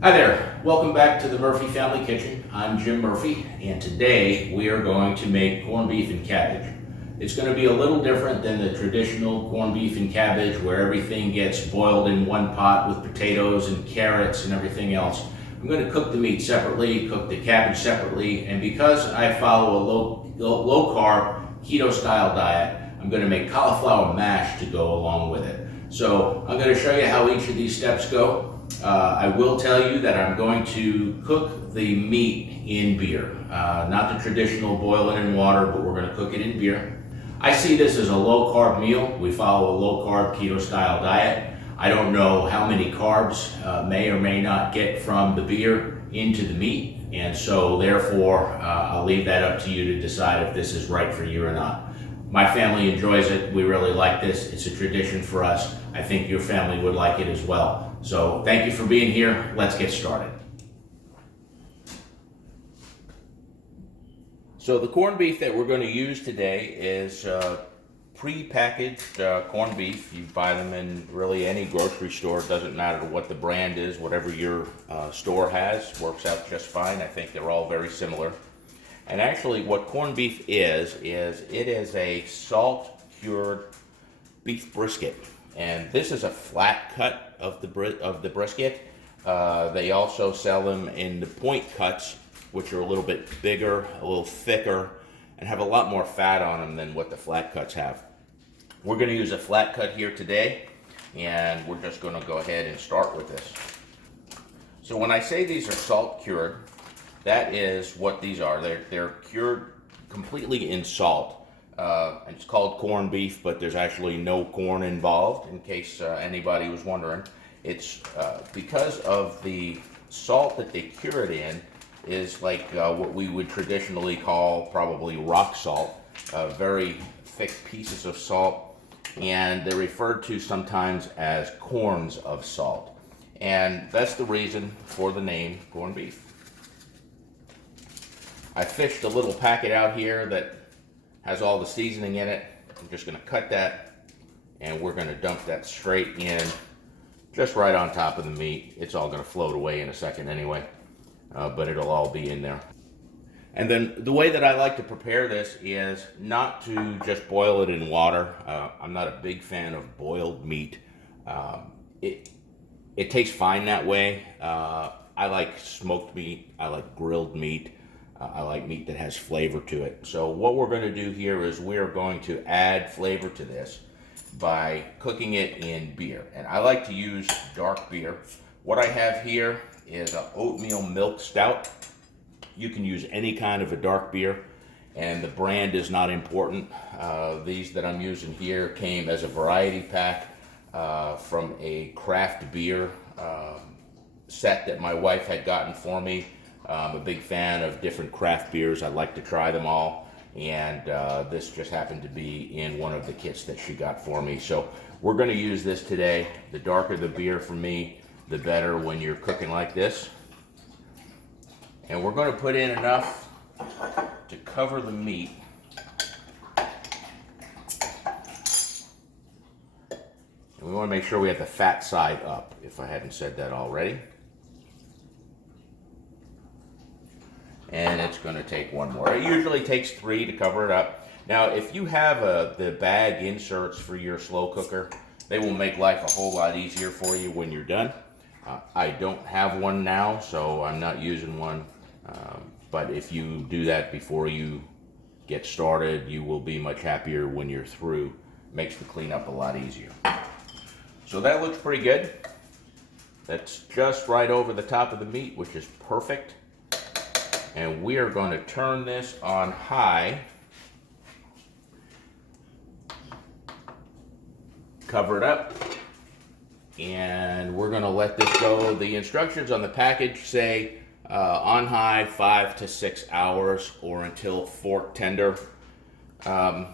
Hi there, welcome back to the Murphy Family Kitchen. I'm Jim Murphy, and today we are going to make corned beef and cabbage. It's going to be a little different than the traditional corned beef and cabbage where everything gets boiled in one pot with potatoes and carrots and everything else. I'm going to cook the meat separately, cook the cabbage separately, and because I follow a low carb keto style diet, I'm going to make cauliflower mash to go along with it. So I'm going to show you how each of these steps go. I will tell you that I'm going to cook the meat in beer. Not the traditional boil it in water, but we're going to cook it in beer. I see this as a low carb meal. We follow a low carb keto style diet. I don't know how many carbs may or may not get from the beer into the meat, and so therefore I'll leave that up to you to decide if this is right for you or not. My family enjoys it. We really like this. It's a tradition for us. I think your family would like it as well. So thank you for being here. Let's get started. So the corned beef that we're going to use today is prepackaged corned beef. You buy them in really any grocery store. It doesn't matter what the brand is. Whatever your store has works out just fine. I think they're all very similar. And actually what corned beef is it is a salt-cured beef brisket. And this is a flat cut of the brisket. They also sell them in the point cuts, which are a little bit bigger, a little thicker, and have a lot more fat on them than what the flat cuts have. We're going to use a flat cut here today, and we're just going to go ahead and start with this. So when I say these are salt cured, that is what these are. They're cured completely in salt. It's called corned beef, but there's actually no corn involved, in case anybody was wondering. It's because of the salt that they cure it in is like what we would traditionally call probably rock salt, very thick pieces of salt, and they're referred to sometimes as corns of salt. And that's the reason for the name corned beef. I fished a little packet out here that has all the seasoning in it. I'm just going to cut that, and we're going to dump that straight in, just right on top of the meat. It's all going to float away in a second anyway, but it'll all be in there. And then the way that I like to prepare this is not to just boil it in water. I'm not a big fan of boiled meat. It tastes fine that way. I like smoked meat. I like grilled meat. I like meat that has flavor to it. So what we're going to do here is we're going to add flavor to this by cooking it in beer. And I like to use dark beer. What I have here is an oatmeal milk stout. You can use any kind of a dark beer, and the brand is not important. These that I'm using here came as a variety pack from a craft beer set that my wife had gotten for me. I'm a big fan of different craft beers. I like to try them all, and this just happened to be in one of the kits that she got for me. So we're going to use this today. The darker the beer for me, the better when you're cooking like this. And we're going to put in enough to cover the meat. And we want to make sure we have the fat side up, if I hadn't said that already. And it's going to take one more. It usually takes 3 to cover it up. Now, if you have the bag inserts for your slow cooker, they will make life a whole lot easier for you when you're done. I don't have one now, so I'm not using one. But if you do that before you get started, you will be much happier when you're through. Makes the cleanup a lot easier. So that looks pretty good. That's just right over the top of the meat, which is perfect. And we are going to turn this on high, cover it up, and we're going to let this go. The instructions on the package say on high 5 to 6 hours or until fork tender. A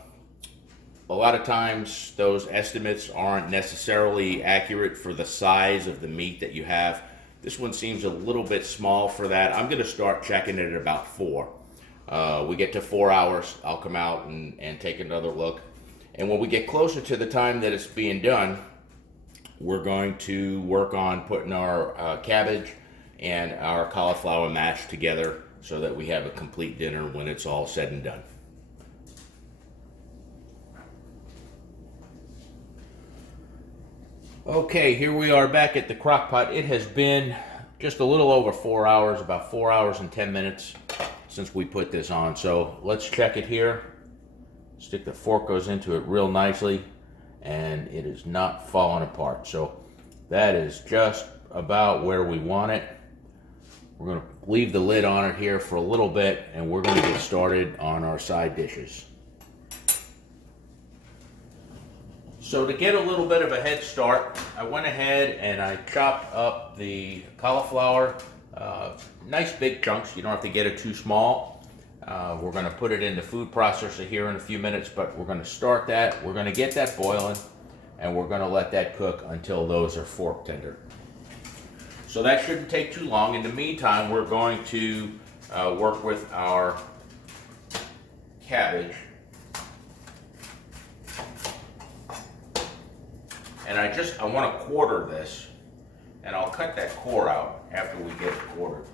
lot of times those estimates aren't necessarily accurate for the size of the meat that you have. This one seems a little bit small for that. I'm going to start checking it at about 4. We get to 4 hours, I'll come out and take another look. And when we get closer to the time that it's being done, we're going to work on putting our cabbage and our cauliflower mashed together so that we have a complete dinner when it's all said and done. Okay, here we are back at the crock pot. It has been just a little over 4 hours, about 4 hours and 10 minutes since we put this on. So let's check it here. Stick the fork goes into it real nicely, and it is not falling apart. So that is just about where we want it. We're going to leave the lid on it here for a little bit, and we're going to get started on our side dishes. So to get a little bit of a head start, I went ahead and I chopped up the cauliflower, nice big chunks. You don't have to get it too small. We're going to put it in the food processor here in a few minutes, but we're going to start that. We're going to get that boiling, and we're going to let that cook until those are fork tender. So that shouldn't take too long. In the meantime, we're going to work with our cabbage. And I want to quarter this, and I'll cut that core out after we get it quartered.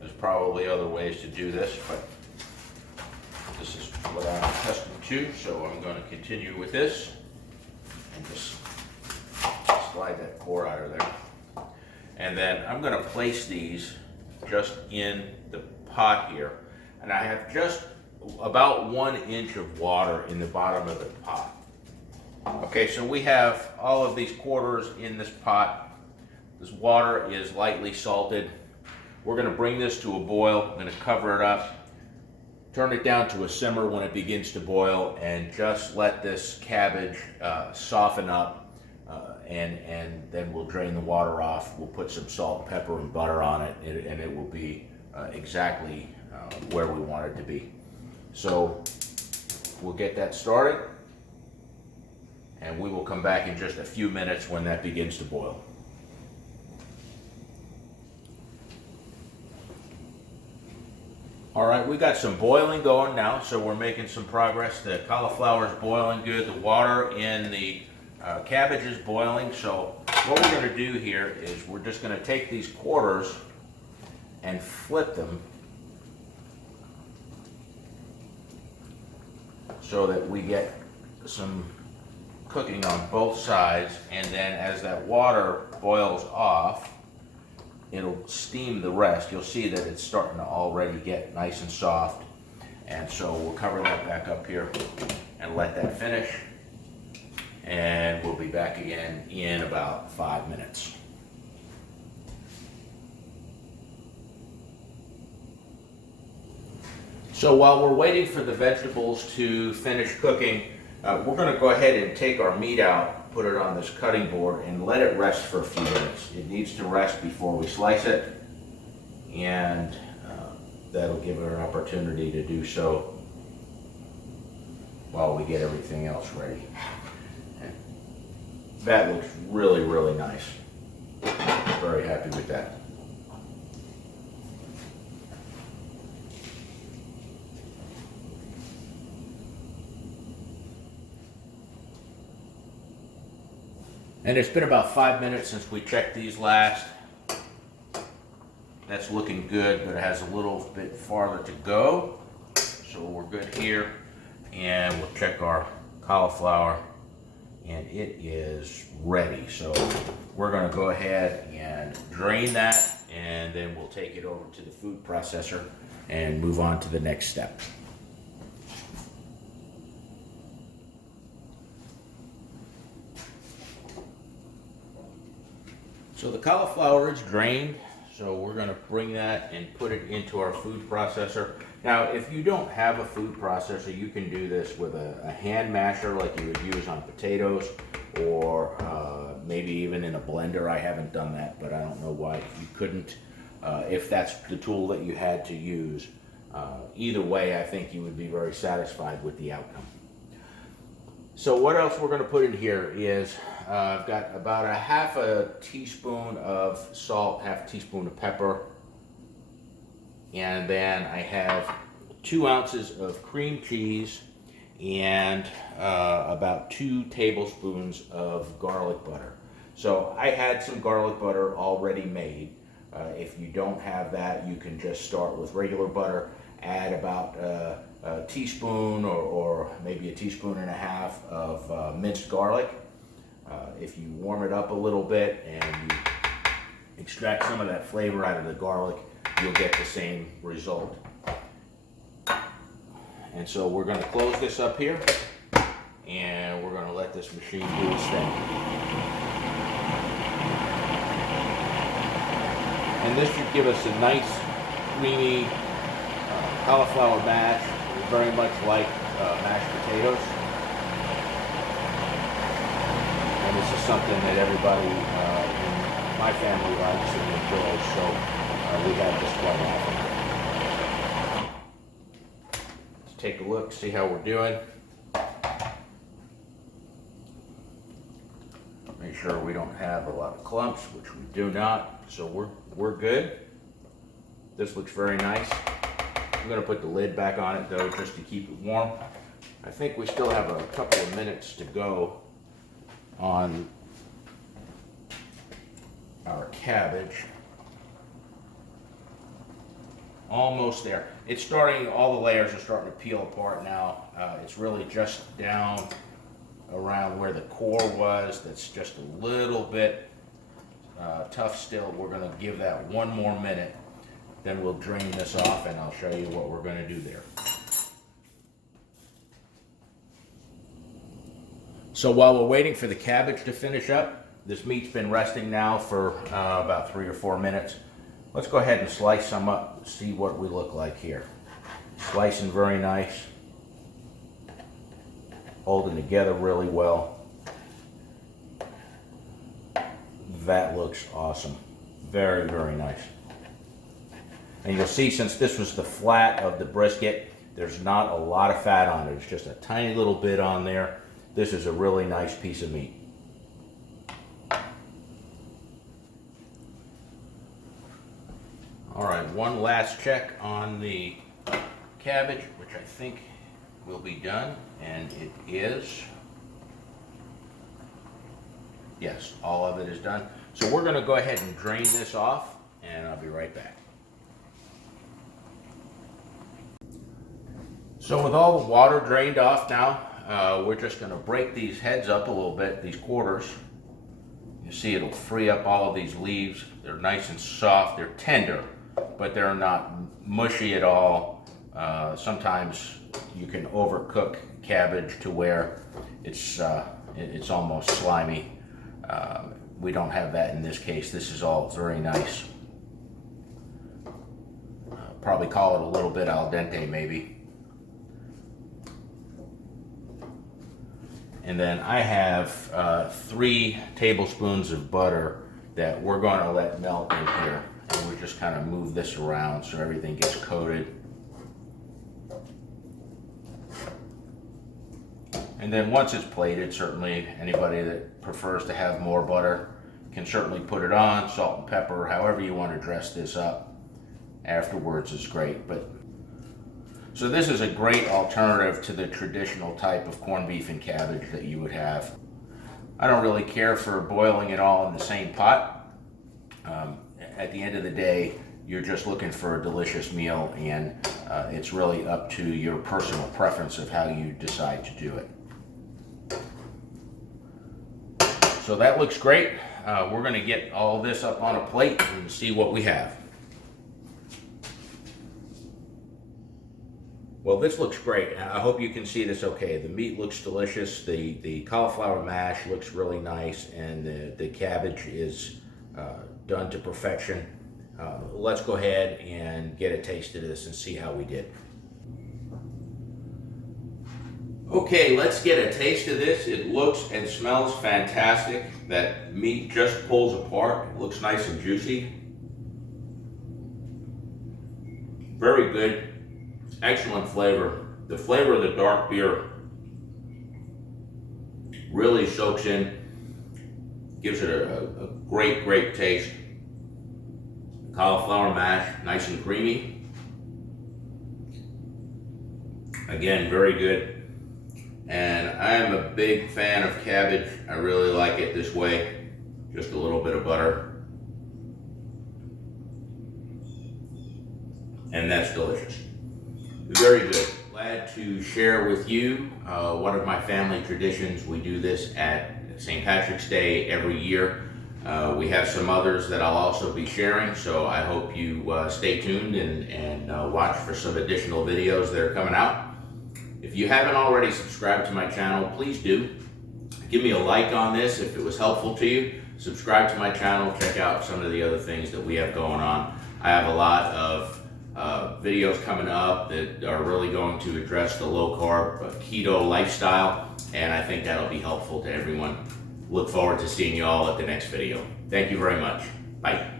There's probably other ways to do this, but this is what I'm accustomed to, so I'm going to continue with this and just slide that core out of there. And then I'm going to place these just in the pot here, and I have just about 1 inch of water in the bottom of the pot. Okay, so we have all of these quarters in this pot. This water is lightly salted. We're going to bring this to a boil. I'm going to cover it up, turn it down to a simmer when it begins to boil, and just let this cabbage soften up. And then we'll drain the water off. We'll put some salt, pepper, and butter on it, and it will be exactly where we want it to be. So we'll get that started, and we will come back in just a few minutes when that begins to boil. All right, we got some boiling going now, so we're making some progress. The cauliflower is boiling good. The water in the cabbage is boiling. So what we're going to do here is we're just going to take these quarters and flip them so that we get some cooking on both sides, and then as that water boils off, it'll steam the rest. You'll see that it's starting to already get nice and soft, and so we'll cover that back up here and let that finish. And we'll be back again in about 5 minutes. So while we're waiting for the vegetables to finish cooking, we're going to go ahead and take our meat out, put it on this cutting board, and let it rest for a few minutes. It needs to rest before we slice it, and that'll give it an opportunity to do so while we get everything else ready. That looks really, really nice. Very happy with that. And it's been about 5 minutes since we checked these last. That's looking good, but it has a little bit farther to go. So we're good here. And we'll check our cauliflower, and it is ready. So we're going to go ahead and drain that, and then we'll take it over to the food processor and move on to the next step. So the cauliflower is drained, so we're going to bring that and put it into our food processor. Now, if you don't have a food processor, you can do this with a hand masher like you would use on potatoes, or maybe even in a blender. I haven't done that, but I don't know why you couldn't. If that's the tool that you had to use, either way, I think you would be very satisfied with the outcome. So what else we're going to put in here is I've got about a half a teaspoon of salt, half a teaspoon of pepper, and then I have 2 ounces of cream cheese, and about 2 tablespoons of garlic butter. So I had some garlic butter already made. If you don't have that, you can just start with regular butter, add about a teaspoon or maybe a teaspoon and a half of minced garlic. If you warm it up a little bit and you extract some of that flavor out of the garlic, you'll get the same result. And so we're going to close this up here, and we're going to let this machine do its thing. And this should give us a nice, creamy cauliflower mash, very much like mashed potatoes. And this is something that everybody in my family likes and enjoys, so we have this quite often. Let's take a look, see how we're doing. Make sure we don't have a lot of clumps, which we do not, so we're good. This looks very nice. I'm going to put the lid back on it though, just to keep it warm. I think we still have a couple of minutes to go on our cabbage. Almost there. It's starting, all the layers are starting to peel apart now. It's really just down around where the core was. That's just a little bit tough still. We're going to give that one more minute. Then we'll drain this off and I'll show you what we're going to do there. So while we're waiting for the cabbage to finish up, this meat's been resting now for about 3 or 4 minutes. Let's go ahead and slice some up, see what we look like here. Slicing very nice. Holding together really well. That looks awesome. Very, very nice. And you'll see, since this was the flat of the brisket, there's not a lot of fat on it. It's just a tiny little bit on there. This is a really nice piece of meat. All right, one last check on the cabbage, which I think will be done, and it is. Yes, all of it is done. So we're going to go ahead and drain this off, and I'll be right back. So with all the water drained off now, we're just going to break these heads up a little bit, these quarters. You see it'll free up all of these leaves. They're nice and soft. They're tender, but they're not mushy at all. Sometimes you can overcook cabbage to where it's almost slimy. We don't have that in this case. This is all very nice. Probably call it a little bit al dente maybe. And then I have 3 tablespoons of butter that we're going to let melt in here. And we just kind of move this around so everything gets coated. And then once it's plated, certainly anybody that prefers to have more butter can certainly put it on, salt and pepper, however you want to dress this up. Afterwards is great. So this is a great alternative to the traditional type of corned beef and cabbage that you would have. I don't really care for boiling it all in the same pot. At the end of the day, you're just looking for a delicious meal, and it's really up to your personal preference of how you decide to do it. So that looks great. We're going to get all this up on a plate and see what we have. Well, this looks great. I hope you can see this okay. The meat looks delicious. The cauliflower mash looks really nice, and the cabbage is done to perfection. Let's go ahead and get a taste of this and see how we did. Okay, let's get a taste of this. It looks and smells fantastic. That meat just pulls apart. It looks nice and juicy. Very good. Excellent flavor. The flavor of the dark beer really soaks in, gives it a great taste. Cauliflower mash, nice and creamy. Again, very good. And I am a big fan of cabbage. I really like it this way. Just a little bit of butter. And that's delicious. Very good. Glad to share with you one of my family traditions. We do this at St. Patrick's Day every year. We have some others that I'll also be sharing, so I hope you stay tuned and watch for some additional videos that are coming out. If you haven't already subscribed to my channel, please do. Give me a like on this if it was helpful to you. Subscribe to my channel, check out some of the other things that we have going on. I have a lot of videos coming up that are really going to address the low-carb keto lifestyle, and I think that'll be helpful to everyone. Look forward to seeing you all at the next video. Thank you very much. Bye.